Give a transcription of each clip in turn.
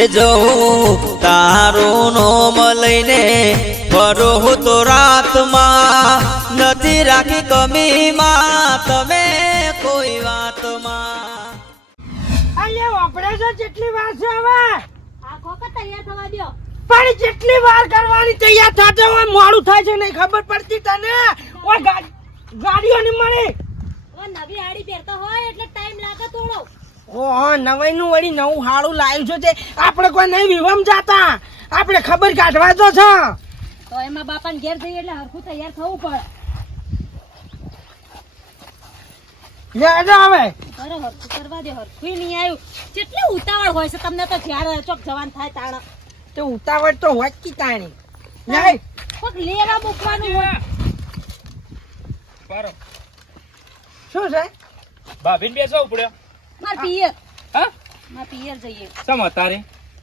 એ જવું તારું નોમ લઈને ફરો તો રાતમાં નથી રાખી કમીમાં તમે કોઈ વાતમાં. અહીંયા ઓપરેશન જેટલી વાર છે હવે આ ખોખા તૈયાર થવા દ્યો. પણ જેટલી વાર કરવાની તૈયાર થાતે હોય મોડું થાય છે નહીં ખબર પડતી તને. ઓય ગાડીઓ ની મળી ઓ નવી આડી પહેરતો હોય એટલે ટાઈમ લાગે થોડો. ઓહો નવાઈનું વળી નવું હાડું લાવ્યું છે તે આપણે કોઈ નહીં વિવમ જાતા આપણે ખબર કાઢવા તો છે તો એમાં બાપાને ઘેર જઈએ એટલે હરખું તૈયાર થવું પડે. યાદ આવે અરે હરખું કરવા દે. હરખું નહીં આવ્યું. કેટલી ઉતાવળ હોય છે તમને તો જ્યારે ચોક જવાન થાય તાણ. તે ઉતાવળ તો હોય જ તાણી નહીં કોક લેવા મૂકવાનું હોય. પારો શું છે ભાભીને બેસો ઉપડ્યો. માર પિયર હા માર પિયર જઈએ. સમ તારે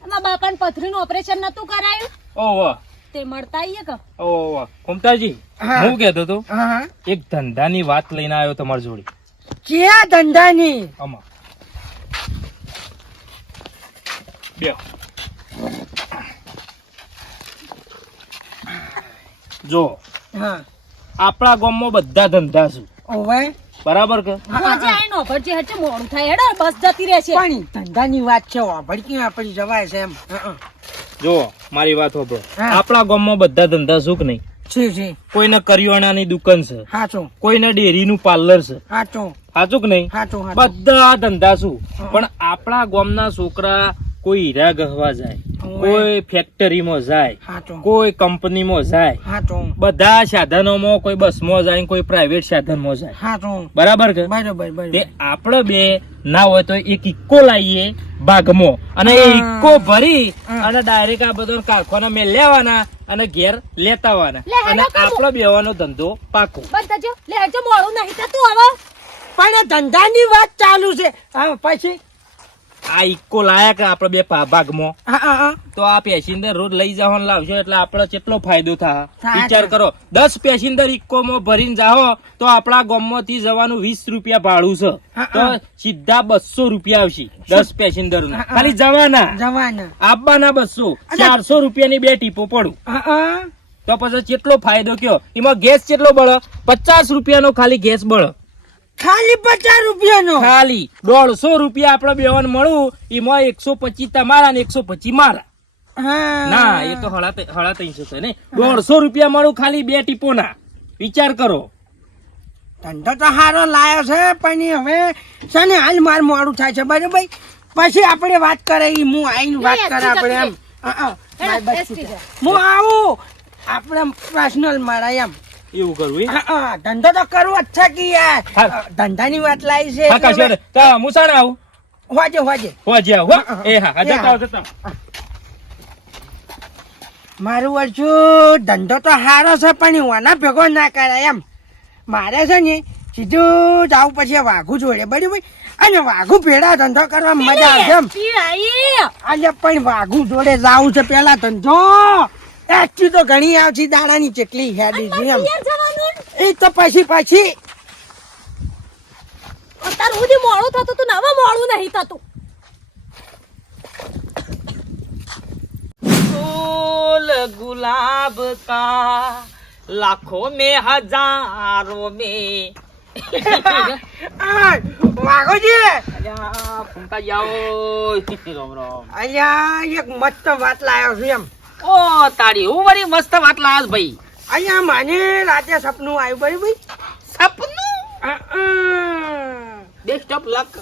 એમાં બાપાને પથરીનું ઓપરેશન નતું કરાયું ઓહો તે મળતા આવીએ કે. ઓહો કુમતાજી હા. હું કહેતો તો હા હા એક ધંધાની વાત લઈને આવ્યો તમારી જોડે. ક્યાં ધંધાની આમાં બે જો હા આપણા ગામમાં બધા ધંધા છે ઓવે બરાબર કે આજે આઈને ઓભરજી હજુ મોડું થાય હેડો બસ જતી રહેશે. પણ ધંધાની વાત છે ભડકી આપણી જવાય છે એમ જો મારી વાત હોભળો. હા. આપણા ગામમાં બધા ધંધા સુખ નહીં. છે કોઈને કરિયાણાની દુકાન છે, હાચો કોઈને ડેરીનું પાર્લર છે, હાચો સાચું કે નહીં? હાચો હાચો બધા ધંધા શું હા. પણ આપણા ગામના છોકરા કોઈ હીરા ગહવા જાય, કોઈ ફેક્ટરીમાં જાય, હાચો કોઈ કંપનીમાં જાય, હાચો બધા સાધનોમાં કોઈ બસમાં જાય, કોઈ પ્રાઇવેટ સાધનમાં જાય. હાચો બરાબર કે? બરાબર તે બરાબર આપણે બે ના હોય તો એક ઇક્કો લાવીએ ભાગમાં અને એ હા. ઇક્કો ભરી હા. અને ડાયરેક્ટ આ બધો કારખાના મેં લેવાના અને ઘેર લેતા આવવાના લે, હેડો અને કાઢો. આપણો બેવાનો ધંધો પાકો. બસ જજો લે હજુ મોડું નહીં થતું હવે. પણ એ ધંધાની વાત ચાલુ છે હા પછી આ ઇક્કો લાયા કે આપણે બે ભાગમાં હા હા હા તો આ પેસેન્જર રોજ લઈ જવાનું લાવશો એટલે આપણે કેટલો ફાયદો થાય થાય. વિચાર કરો. 10 પેસેન્જર ઇક્કોમાં ભરીને જાઓ તો આપણા ગામમાંથી જવાનું 20 રૂપિયા ભાડું છે હા, તો હા. સીધા 200 રૂપિયા આવશે 10 પેસેન્જર હા, હા. ખાલી જવાના જવાના આપવાના 200 400 રૂપિયાની બે ટીપો પડું હા હા તો પછી કેટલો ફાયદો કયો. એમાં ગેસ કેટલો બળો? 50 રૂપિયાનો ખાલી ગેસ બળો. ખાલી 50 રૂપિયાનો ખાલી 150 રૂપિયા આપણે બેવાન મળું એમાં 125 તમારા ને 125 મારા. હા ના એ તો હળા 350 છે ને. 150 રૂપિયા મળું ખાલી બે ટીપો ના. વિચાર કરો. ધંધો તો સારો લાયો છે પણ એ હવે છે ને હાલ માર મોડું થાય છે બરાબર પછી આપણે વાત કરે ઈ હું આઈને વાત કરે આપણે એમ હા, હા. હેડો, બસ એસટી જા. હું આવું આપણે પર્સનલ મારા એમ એવું કરવું હા, હા. ધંધો તો કરવો જ છે કે યાર હા. ધંધાની વાત લાવી છે હા કાશી એટલે તો મુસાણા આવું હોજે હોજે હોજી આવું હો. હા, હા. એ હા જતા આવો, જતા આવો. મારું વર્ષું ધંધો તો સારો છે પણ ઓના ભેગો ના કરાય એમ મારે છે ને સીધું જાવું પછી વાઘુ જોડે બરાબર અને વાઘુ ભેડા ધંધો કરવા મજા આવે એમ ઈ આઈ. આજે પણ વાઘુ જોડે જાવું છે પેલા ધંધો એક્ચુઅલી તો ઘણી આવતી દાડાની ચેટલી હેડી છે એમ પિયર જવાનું એ તો પછી અત્યાર સુધી મોડું થતું તું ને હવે મોડું નહીં થતું. फूल गुलाब का लाखों में हजारों में વાઘુજી અલ્યા ફૂંકા જાઓ રામ રામ. અહીંયા એક મસ્ત વાત લાવ્યો છું એમ ઓ તારી હું વળી મસ્ત વાત લાવ્યો ભાઈ. અહીંયા મને રાતે સપનું આવ્યું બરાબર સપનું બેસ્ટ ઓફ લક.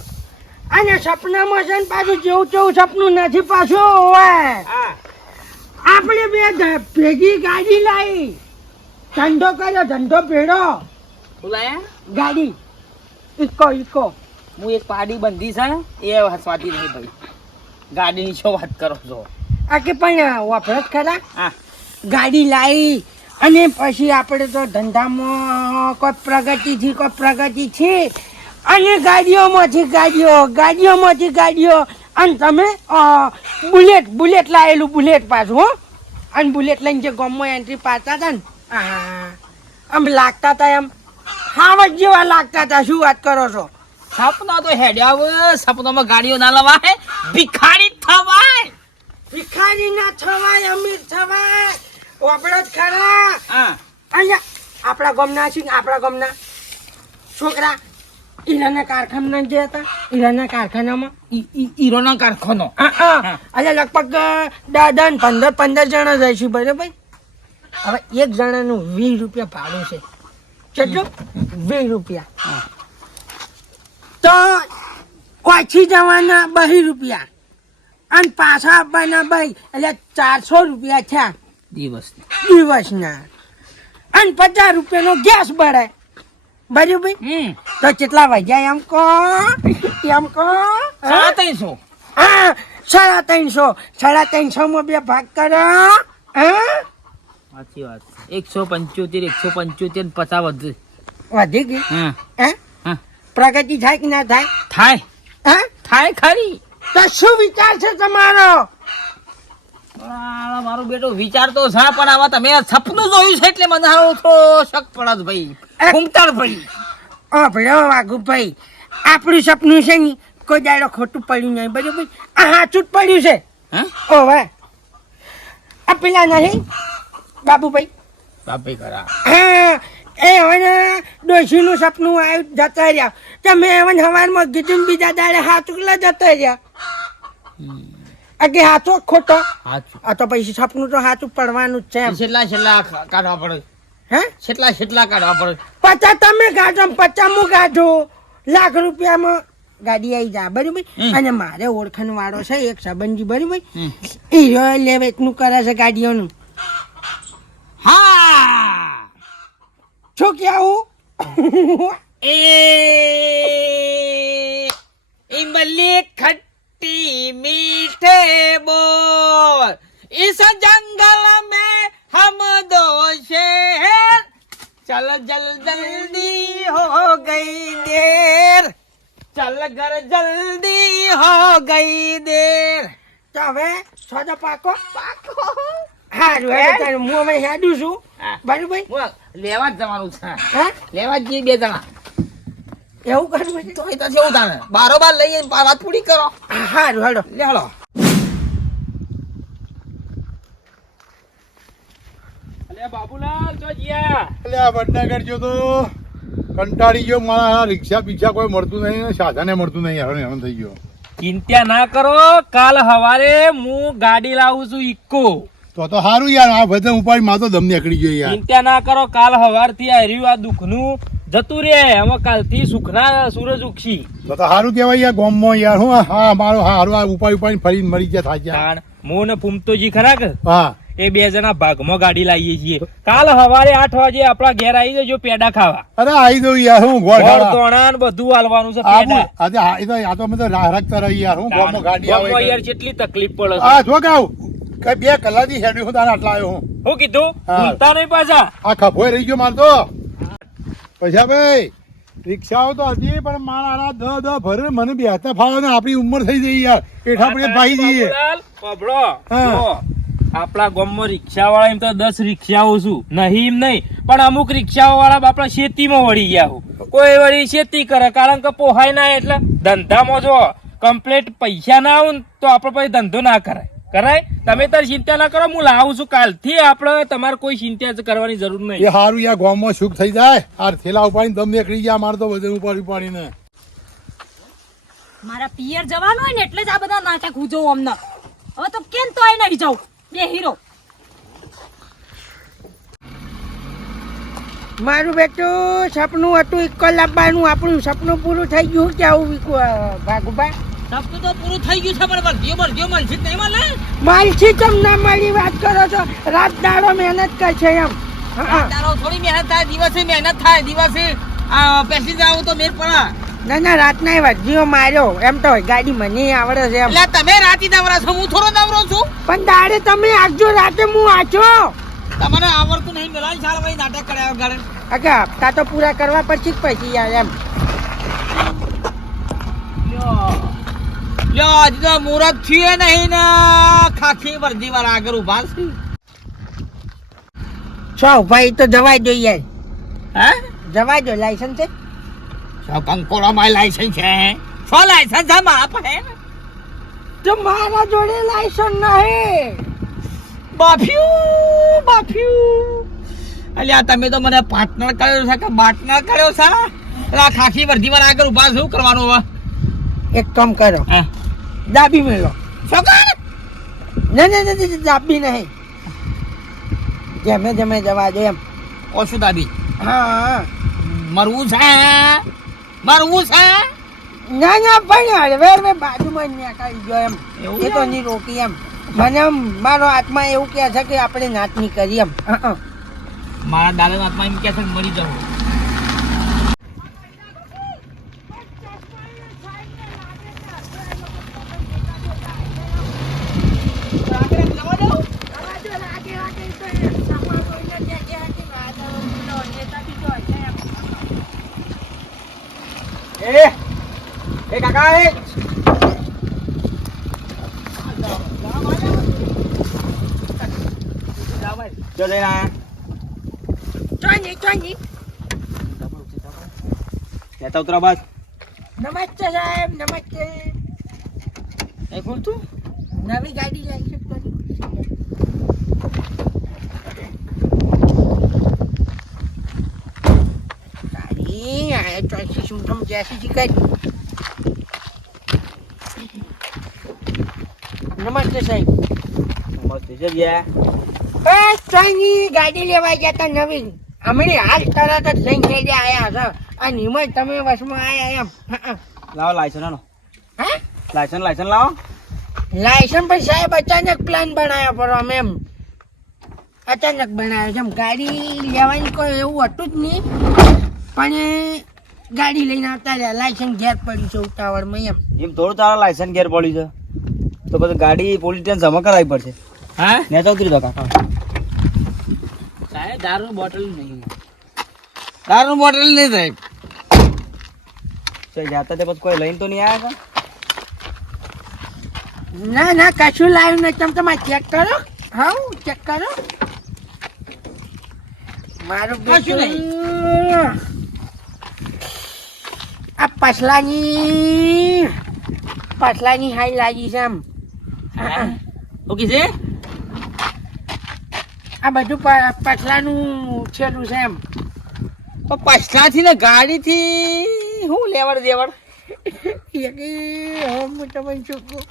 અને સપનામાં છે ને પાછું જેવું તેવું સપનું નથી પાછું હોય હા આપણે બે ભેગી ગાડી લાવી ધંધો કર્યો ધંધો ભેડો બોલાયા ગાડી ઈકો હું એક પાડી બંધી છે એ હસવાતી નહીં ભાઈ. ગાડીની શું વાત કરો છો? આ કે પણ વાપરત ખરા હા ગાડી લાવી અને પછી આપણે તો ધંધામાં કોઈ પ્રગતિ છે અને ગાડીઓમાંથી ગાડીઓ અને તમે બુલેટ લાવેલું બુલેટ પાછું હો અને બુલેટ લઈને જે ગામમાં એન્ટ્રી પાડતા હતા ને આમ લાગતા હતા એમ હાવજ જેવા લાગતા હતા શું વાત કરો છો સપનો તો હેડ્યા સપનામાં ગાડીઓ ના લવાય ભિખારી થવાય અંબાણીના થવાય, અમીર થવાય. ઓપડો જ ખરા. હા અહીંયા આપણા ગામના છે ને, આપણા ગામના છોકરા હીરાના કારખાના જે હતા, હીરાના કારખાનામાં હીરોનો કારખાનો. એટલે લગભગ 10 15 જણા જાય છે બરાબર. હવે એક જણાનું 20 રૂપિયા ભાડું છે. કેટલું? 20 રૂપિયા. તો ઓછી જવાના 2 રૂપિયા અને પાછા આપવાના 2, એટલે 400 રૂપિયા થયા દિવસના. અને 50 રૂપિયાનો ગેસ બળે બરાબર. તો કેટલા વાગ્યા એમ કહો? એમ કહો? 350. હા 350. 350 માં 2 ભાગ કરો. હા સાચી વાત. 175 175 50 વધે. વધી ગઈ. હા હે હા. પ્રગતિ થાય કે ના થાય? થાય હા થાય ખરી. તો શું વિચાર છે તમારો? મારો બેટો વિચાર તો છે, પણ આમાં તમે સપનું જોયું છે એટલે મને હારો તો શક પડત ભાઈ. ઘૂમતાળ પડી. ભલો વાઘુભાઈ, આપણું સપનું છે ને કોઈ દાડો ખોટું પડ્યું નહીં બરાબર. આ સાચું જ પડ્યું છે. હા ઓવે આ પેલા નહીં બાબુભાઈ? બાપે ખરા. હા એ હવે ડોશીનું સપનું આવ્યું જતા રહ્યા. તમે હવે સવારમાં કીધું બીજા દાડે હાચુકલા જતા રહ્યા. કે હાચો ખોટો? સાચું. આ તો પછી સપનું તો હાચું પડવાનું જ છે એમ. છેલ્લા કાઢવા પડે. હે છેલ્લા કાઢવા પડે. 50 તમે ગાઢો, 50 હું ગાઢો. લાખ રૂપિયામાં ગાડી આવી જાય બરાબર. અને મારે ઓળખાણ વાળો છે એક સંબંધી બરાબર. એ લે વેચનું કરે છે ગાડીઓનું. હા શું કેવું? इमली खट्टी मीठे बोल, इस जंगल में हम दो शेर, चल जल्दी हो गई देर, चल घर जल्दी हो गई देर. તો હવે સોદા પાકો હારું હવે હું હવે હેડું છું બરાબર. લેવા જ જવાનું છે. હા લેવા જ જઈએ 2 જણા. એવું કરવું છે? તો એ તો જેવું તાને બારોબાર લઈએ વાત પૂરી કરો. હારું હેડો. લે હાલો. અલે બાબુલાલ જો જીયા. એટલે આ વડનગર જો તો કંટાળી ગયો. મારા રિક્ષા પીછા કોઈ મળતું નહીં ને સાધને મળતું નહીં. હેરાન થઈ ગયો. ચિંતા ના કરો, કાલ સવારે હું ગાડી લાવું છું ઇક્કો. તો સારું યાર. આ બધા ઉપાડી માં તો દમ નીકળી ગયો યાર. ચિંતા ના કરો, કાલ સવારથી આ રહ્યું આ દુઃખનું જતું રે. હવે કાલથી સુખના સૂરજ ઉગશી. તો સારું કેવાય યાર. ગોમમાં યાર હું હા મારો હારું આ ઉપાડી ફરીને મરી ગયા થાય યાર. તાણ મો ને ફૂમતોજી ખરા કે હા એ 2 જણા ભાગમાં ગાડી લાવીએ છીએ. કાલ સવારે 8 વાગે આપણા ઘેર આવી જજો પેડા ખાવા. અરે આવી દઉં યાર. હું ગોળ ગોળ ખાવા તોણા ને બધું હાલવાનું છે આવું. પેડા. આજે આ તો અમે તો રાખતા રહી યાર. હું ગોમમાં ગાડી ગામમાં આવે યાર કેટલી તકલીફ પડે છે. હા જો ગાવ કઈ 2 કલાકથી હેડ્યું હું તારે આટલા આવ્યો હું. હું કીધું હા. ભૂલતા નહીં પાછા. આ ખભોય રહી ગયો મારતો. પૈસા ભાઈ રિક્ષાઓ તો હતી પણ મારા દ ભરે મને બેસતા ફાવે ને. આપણી ઉંમર થઈ જઈ યાર. પેઠા આપણે ભાઈ જઈએ. બાબુલાલ, સાંભળો. હા. જો, આપણા ગામમાં રિક્ષા વાળા એમ તો 10 રિક્ષાઓ છું નહીં એમ નહીં, પણ અમુક રિક્ષાઓ વાળા આપણા ખેતીમાં વળી ગયા હું. કોઈ વળી ખેતી કરે કારણ કે પોહાય ના એટલે ધંધામાં જો કમ્પ્લીટ પૈસા ના આવું તો આપણે પછી ધંધો ના કરાય. તમે તાર ચિંતા ના કરો, હું લાવું છું કાલથી. આપણે તમારે કોઈ ચિંતા કરવાની જરૂર નહીં. એ સારું યાર. ગામમાં સુખ થઈ જાય. આ થેલા ઉપાડીને દમ નીકળી ગયા. મારે તો વજન ઉપાડીને મારા પિયર જવાનું હોય ને એટલે જ આ બધા નાટક હું જોઉં અમને. હવે તો કેમ તો આઈ નહીં જાઉં બે હીરો. મારું બેટું સપનું હતું ઇક્કો લાવવાનું. આપણું સપનું પૂરું થઈ ગયું કે આવું ભાગુભાઈ? સપનું તો પૂરું થઈ ગયું છે પણ વર્ધ્યો મળશે જ નહીં મળે. માલથી તમને મારી વાત કરો છો. રાત દાડો મહેનત કરશે એમ. હા તારો થોડી મહેનત થાય, દિવસે મહેનત થાય, દિવસે પેસેન્જર આવું તો મેર પડે. ના રાતના વધ્યો માર્યો એમ તો ગાડી મને આવડે છે એમ. એટલે તમે રાતી નવરા છો, હું થોડો નવરો છું. પણ દાડે તમે આગજો, રાતે હું આછો. તમને આવડતું નહીં મેલા ચાલ ભાઈ નાટક કર્યા વગર. અગા હપ્તા તો પૂરા કરવા પછી જ પછી યાર એમ. લ્યો હજી તો મુહૂર્ત થયું નહીં ને ખાખી વર્દી વાળા આગળ ઉભા છે. છો ભાઈ તો જવા દો યાર. હે જવા દો. લાયસન્સ છે? કંકોડા માં લાયસન્સ છે? છો લાયસન્સ છે મારા પાસે? તો મારા જોડે લાયસન્સ નહીં. અલ્યા તમે તો મને પાર્ટનર કર્યો છે કે પાર્ટનર કર્યો છે? એટલે આ ખાખી વર્ધીમાં આગળ ઉભા શું કરવાનું હવે? એક કામ કરો, હા. દાબી મેલો. શું કર? ના, દાબી નહીં, જેમે જેમે જવા દે એમ. ઓછું દાબી હા, મરવું છે, મરવું છે. ના પણ હળવેર મેં બાજુમાં જ નીકળી ગયો એમ. એવું એ તો નહીં રોકી એમ. મને એમ મારો આત્મા એવું કહે છે કે આપણે નાચ નહીં કરીએ એમ. મારા દાદાના હાથમાં એમ કહે છે કે મરી જવું. એ કાકા એ જો જઈને આયા ચોની. લેતા ઉતરા બસ નમસ્તે સાહેબ, નમસ્તે. એ ખોલતું નવી ગાડી લાવી છે ગાડી આ ચોઈસી સુંઠમ જેસી શીખાય. નમસ્તે સાહેબ. મસ્ત છે ગયા ચોઈની ગાડી લેવા ગયા તા નવી. અમે હાલ તરત જ લઈને જઈ આયા છે. આ નિમજ તમે વસમાં આયા એમ. લાવો લાયસન્સ આનો હા, લાયસન્સ લાવો લાયસન્સ પણ સાહેબ અચાનક પ્લાન બનાવ્યો પર અમે એમ અચાનક બનાવ્યો છે. ગાડી લેવાની કોઈ એવું હતું જ નહીં, પણ એ ગાડી લઈને આવતા રહ્યા. લાયસન્સ ઘેર પડ્યું છે ઉતાવળમાં એમ. એમ થોડું તારા લાયસન્સ ઘેર પડ્યું છે તો પછી ગાડી પોલીસ સ્ટેશન જમા કરાવી પડશે. હા ને તો ઉતરી દો કાકા સાહેબ દારૂની બોટલ નહીં, દારૂની બોટલ નહીં સાહેબ. તો જાતા તે પછી કોઈ લઈને તો નહીં આવ્યા ના કશું લાવ્યું નથી. તમે તમારે ચેક કરો. હા, ચેક કરો. મારું કશું બેટું આ પસલાની હાઈ લાગી છે એમ. ઓકે છે આ બધું પસલાનું છેલું છે એમ. પણ પછલાથી ને ગાડીથી હું લેવડ દેવડ? હું તમને શું કહું?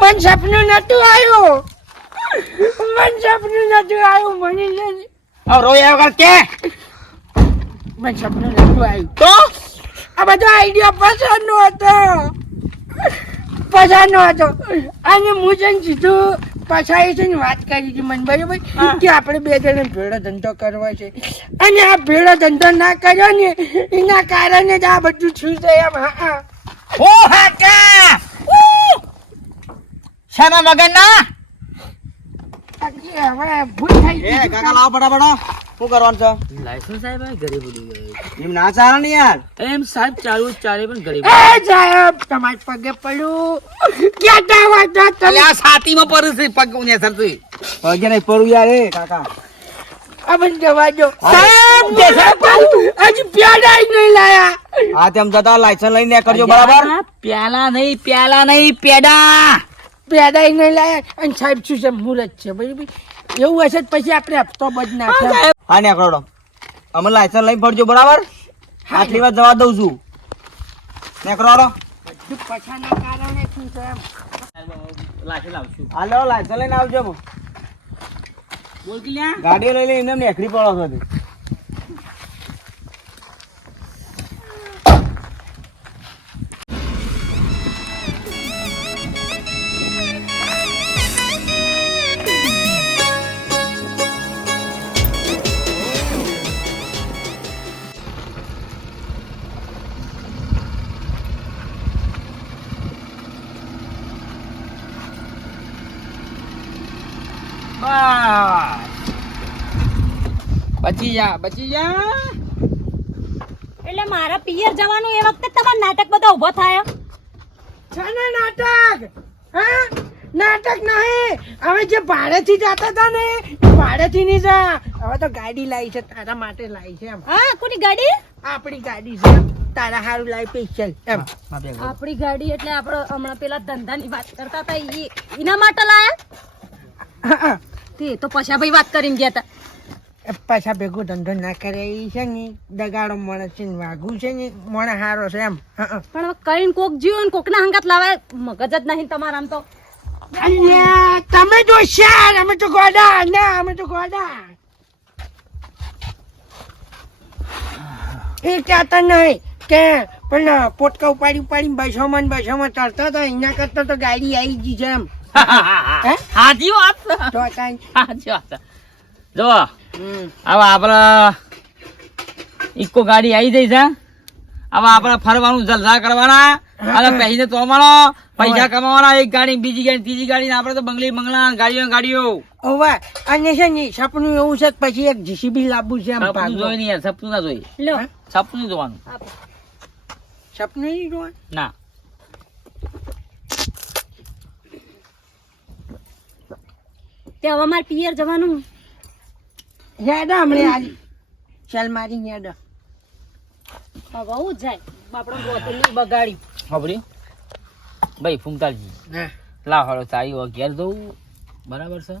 મન સપનું નતું આવ્યું. મને છે ને હવે રોયા વગર કે મન સપનું નતું આવ્યું. તો આ બધો આઈડિયા પસારનો હતો અને હું છે ને સીધું પછાડી છે ને વાત કરી હતી મને બરાબર કે આપણે બે જણે ભેળો ધંધો કરવો છે, અને આ ભેળો ધંધો ના કર્યો ને એના કારણે જ આ બધું થયું છે એમ. હા, ઓ હાકા શાના મગન ના હવે ભૂલ થઈ એ ગઈ. કાકા લાવો ફટાફટ શું કરવાનું છે? લાયસન્સ સાહેબ ઘરે ભૂલી એમ ના ચાલે ને યાર. એમ સાહેબ ચાલુ ચાલે પણ ઘરે એ સાહેબ તમારી પગે પડ્યું. ક્યાં વાત અલે આ છાતીમાં પડે છે પગ ઉને સરતું પગે નહીં પડું યાર એ કાકા. અમને જવા દો હા. સાહેબ. હજી પ્યાડા જ નહીં લાયા. હા તેમ જતા લાયસન્સ લઈને નીકળજો બરાબર. પ્યાલા નહીં પેડા. પેદા નહીં લાયા. અને સાહેબ શું છે મુહૂર્ત છે બરાબર. એવું હશે તો પછી આપણે હપ્તો બધ નાખ્યો. હા નીકળો અમે લાયસન્સ લઈને પડજો બરાબર. આટલી વાર જવા દઉં છું. નીકળો પછાના કારણે શું છે એમ. લાયસન્સ લાવશું હાલો લાયસન્સ લઈને આવજો બોલ કે લ્યા ગાડી લઈ લઈને એમને નીકળી પડો છો તે. બચી જા એટલે મારા પિયર જવાનું એ વખતે તમારા નાટક બધા ઉભો થાય. છે ને નાટક? હા, નાટક નહીં. હવે જે ભાડેથી જતા હતા ને એ ભાડેથી નહીં જા. હવે તો ગાડી લાવી છે તારા માટે લાવી છે એમ. હા, કોની ગાડી? આપણી ગાડી છે તારા હારું લાવી સ્પેશિયલ એમ. આપણી ગાડી એટલે આપણે હમણાં પેલા ધંધાની વાત કરતા હતા એના માટે લાયા. હા, તે તો પછી ભાઈ વાત કરીને ગયા તા. પાછા ભેગો ધંધો ના કરે એ છે ને દગાડો માણસ છે ને વાઘું છે ને મોણા હારો છે એમ પણ હવે કઈને કોક જીવો ને કોકના હંગાત લાવે મગજ જ નહીં તમારા આમ તો. અલ્યા તમે તો શાર અમે તો ગોડા ના અમે તો ગોડા એ કહેતા નહીં કે પણ પોટકા ઉપાડી બસોમાં ચાલતા હતા એના કરતા તો ગાડી આવી ગઈ છે એમ હે? હાજી વાત તો કાંઈ હાજી વાત જો હવે આપડે ઇકો ગાડી આવી જઈ છે. હવે આપડે ફરવાનું જલસા કરવાના અને પૈસે તોડવાનો પૈસા કમાવાના. એક ગાડી બીજી ગાડી ત્રીજી ગાડી આપડે તો બંગલા ગાડીઓ ઓવા અને છે ને સપનું એવું છે કે પછી એક જીસીબી લાવવું છે એમ સપનું ભાગવું. જોઈ નહીં યાર, સપનું ના જોઈ, લો સપનું જોવાનું આપો. સપનું નહીં જોવાનું. ના. તે હવે મારે પિયર જવાનું. યાદ હમણે આવી ચાલ મારી યાદ હવે હું જ જાય બાપડો ગોતલી બગાડી. ખબરી ભાઈ ફૂમતાલજી હા લાવ હળો તારી હવે ઘેર જવું બરાબર છે.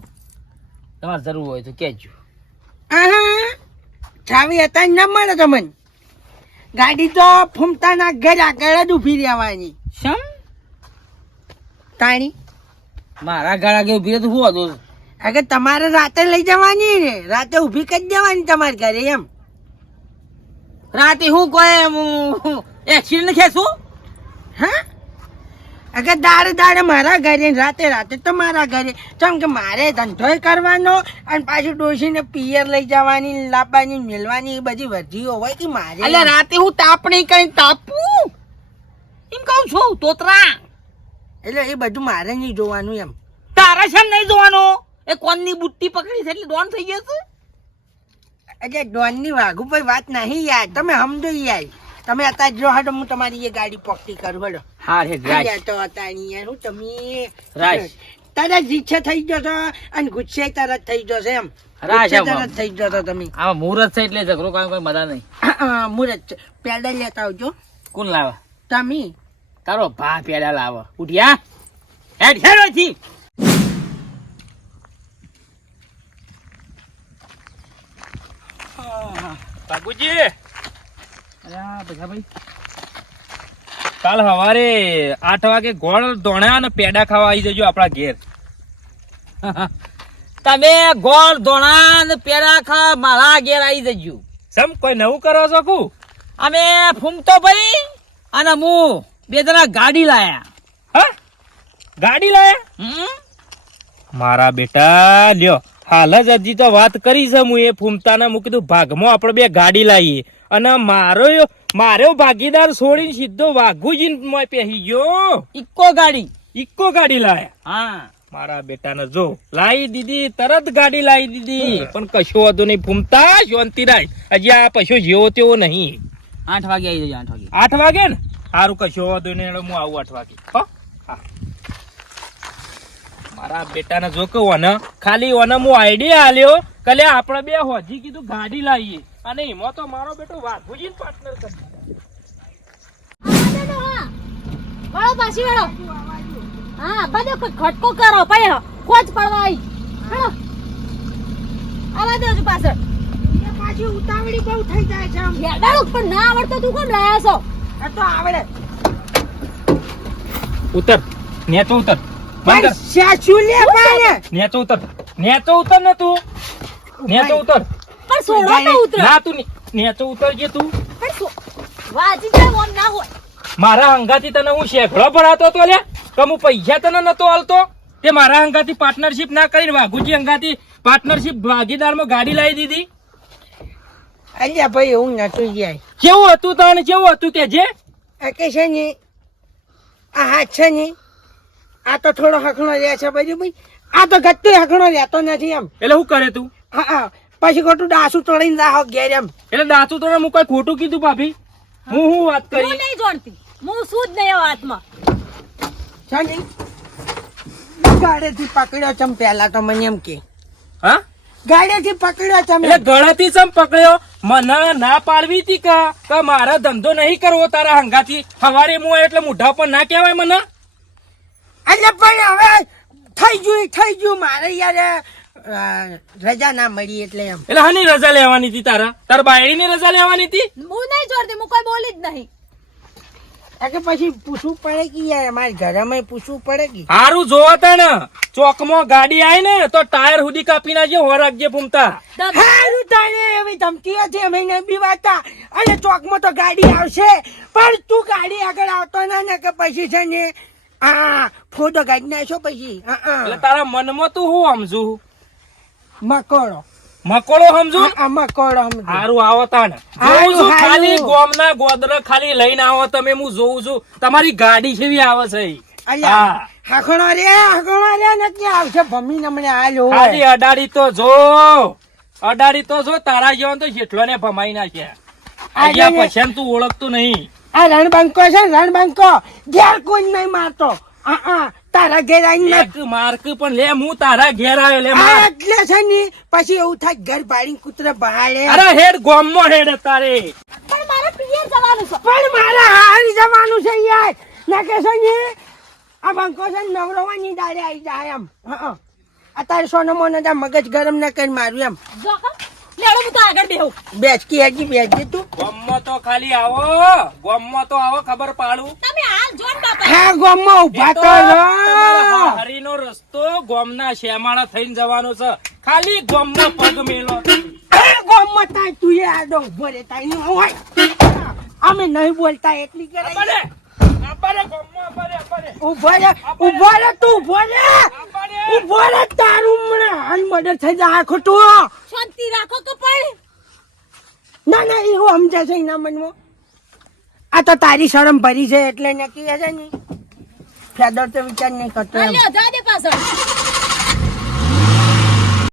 તમારે જરૂર હોય તો કહેજો. આહા, ચાવી હતા ન મળે તમને ગાડી તો ફૂમતાના ઘર આગળ જ ઉભી રહેવાની શમ તાણી મારા ગાળા કે ઉભી રહે તો શું હતું? અગર તમારે રાતે લઈ જવાની ને રાતે ઉભી કરી દેવાની તમારે ઘરે એમ રાતે હું કોઈ એક્સિડન્ટ ખેંચું? હા અગર દાડે મારા ઘરે ને રાતે તો મારા ઘરે ચમ કે મારે ધંધોય કરવાનો અને પાછું ડોશીને પિયર લઈ જવાની લાવવાની મેળવાની એ બધી વર્જીઓ હોય કે મારે એટલે રાતે હું તાપણી કઈ તાપું એમ કઉ છું તોતરા. એટલે એ બધું મારે નહીં જોવાનું એમ તારા છે નહીં જોવાનું. એ કોનની બુટ્ટી પકડી છે એટલે ડોન થઈ ગયો છે. એટલે ડોનની વાઘુભાઈ વાત નહીં યાર તમે સમજો યાર તમે અત્યારે જો હાડો હું તમારી એ ગાડી પકડી કરું હડો હા રે અલ્યા તો અત્યારે યાર હું તમે રાજ. તરત જીચ્છે થઈ જશો અને ગુસ્સે તરત થઈ જશે એમ રાજ ગુસ્સે આમ. તરત થઈ જશો તમે આમાં મુહૂર્ત છે એટલે ઝઘડો કાંઈ કોઈ મજા નહીં. મુરત પેડા લેતા આવજો કોણ લાવે? તમે તારો ભા પેડા લાવે. ઉઠ્યા હેડ હેડ અહીંથી. બાપુજી અલ્યા બધા ભાઈ કાલ સવારે 8 વાગે ગોળ દોણ્યા અને પેડા ખાવા આવી જજો આપણા ઘેર. તમે ગોળ ધોણા ને પેડા ખા મારા ઘેર આવી જજો. સમ કોઈ નવું કરો છો કુ? અમે ફૂમતો ભાઈ અને હું બે જણા ગાડી લાયા. હા ગાડી લાયા? હમ? મારા બેટા લ્યો હાલ જ હજી તો વાત કરી છે હું એ ફૂમતાના મૂકી કીધું ભાગમાં આપણે બે ગાડી લાવીએ અને મારો ભાગીદાર છોડીને સીધો વાઘુજી પહેરી ગયો. ઇકો ગાડી. લાયા હા મારા બેટાને જો લાવી દીધી તરત ગાડી લાવી દીધી પણ કશો હતો નહીં ફૂમતા શાંતિ રાખ હજી આ પશુ જેવો તેવો નહીં. 8 વાગે આવી જજો. 8 વાગે 8 વાગે ને સારું કશો હતો નહીં હું આવું 8 વાગે. હા મારા બેટાને જો કહું ને ખાલી ઓને હું આઈડિયા આલ્યો કલે આપણે બે હોજી કીધું ગાડી લાવીએ અને એમાં તો મારો બેટો વાઘુજી પાર્ટનર કરી વળો પાછી વળો. હા બધો ખટકો કરો ભાઈ ખોજ પડવા આવી. હેલો આવા દેજો પાછળ. એ પાછી ઉતાવળી બહુ થઈ જાય છે આમ યાદાળો પણ ના આવડતો તું કેમ લાયા છો? આ તો આવડે ઉતર નેચો ઉતર પણ સાચું લે પાડે નેચો ઉતર ને તું નેચો ઉતર પણ સોડો તો ઉતરો. ના તું નેચો ઉતરજે તું. વાજી જાય ઓમ ના હોય. મારા હંગાથી તને હું શેખડો ભરાતો તો લે કે હું પૈસા તને નતો આલતો તે મારા હંગાથી પાર્ટનરશિપ ના કરીને વાઘુજી હંગાથી પાર્ટનરશિપ ભાગીદારમાં ગાડી લાવી દીધી. અલ્યા ભાઈ એવું નતું જાય કેવું હતું તને કેવું હતું કે જે આ કે છે ને આ હાથ છે ને આ તો થોડો હખણો રહે છે બધું ભાઈ આ તો ગત્તુ હખણો રહેતો નથી એમ એટલે શું કરે તું? હા પછી ખોટું ડાસુ તોડીને રાહો ઘેર એમ એટલે દાંતુ તને હું કઈ ખોટું કીધું ભાભી? હું વાત હું કરી નહીં જોડતી. હું શું જ નહીં આ વાતમાં. છે ને ગાડેથી પકડ્યો ચમ પેલા તો મને એમ કે હા ગાડેથી પકડ્યો ચમ એટલે ગળેથી સમ પકડ્યો મને ના પાડવી હતી કે મારા ધંધો નહીં કરવો તારા હંગાથી સવારે હું એટલે મોઢા પર ના કહેવાય મને. એટલે પણ હવે થઈ ગયું મારે યાર રજા ના મળી એટલે એમ. એટલે હાની રજા લેવાની હતી તારા બાયડીની રજા લેવાની હતી? હું નહીં જોડતી, હું કોઈ બોલી જ નહીં. આ કે પછી પૂછવું પડે કે યાર અમારે ઘરમાં પૂછવું પડે કે હારું જોવા તા ને ચોકમાં ગાડી આવી ને તો ટાયર સુધી કાપી નાખજે, હોરાકજે ફૂમતા. હારું તારે એવી ધમકી હતી અમે નહીં બીવાતા. અને ચોકમાં તો ગાડી આવશે પણ તું ગાડી આગળ આવતો ના ને કે પછી છે ને ફોટો કાઢી નાખશો પછી. એટલે તારા મનમાં તું હું સમજુ? મકોડો મકોડો સમજુ? મકોડો સમજુ. હારું આવો તા ને હારું, જોઉં છું ખાલી હારું. ગોમના ગોદરા ખાલી લઈને આવો તમે, હું જોઉં છું તમારી ગાડી કેવી આવે છે. હા. હાખણો રે નથી આવશે ભમી નમણે હાલ ખાલી અડાડી તો જો, અડાડી તો જો, તારા જેવા તો જેટલો ને ભમાઈ નાખ્યા. અહીંયા પછી તું ઓળખતું નહીં. આ રણબંકો છે રણબંકો, ઘેર કોઈ નહીં મારતો. તારા ઘેર આવીને એક માર્ક પણ લે, હું તારા ઘેર આવ્યો લે માર. એટલે છે ને પછી એવું થાય ઘર ભાડીને કૂતરા બહાડે. અરે હેડ ગોમમાં હેડ તારે. પણ મારે પિયર જવાનું છે. પણ મારા હારી જવાનું છે યાર. ના કે છે ને આ બંકો છે ને નવરવાની દાડે આવી જાય એમ. અત્યારે સોનો મોનો મગજ ગરમ ના કરી મારું એમ. જો કા, લેડો હું તો આગળ બેહું. બેસકી હજી બેસજે તું. ગોમમાં તો ખાલી આવો, ગોમમાં તો આવો, ખબર પાડું. તમે હાલ જોન બાપા. હા ગોમમાં ઉભા તો રહો. હરીનો રસ્તો ગોમના શેમાળા થઈને જવાનો છે, ખાલી ગોમમાં પગ મેલો. ગોમમાં તાય તું એ આડો ઉભો રે તાય નું હોય. અમે નહીં બોલતા એટલી કરે. અબરે, અબરે ગોમમાં અબરે, અબરે. ઉભો રે તું ઉભો રે. ઉભો રે તારું હમણાં હાલ મર્ડર થઈ જાય ખોટું. શાંતિ રાખો તો પણ. ના ના એવું સમજે છે એના મનમાં. આ તો તારી શરમ ભરી છે એટલે નક્કી છે ને ફેદર તો વિચાર નહીં કરતો એમ. હાલ્યો જા દે પાછળ.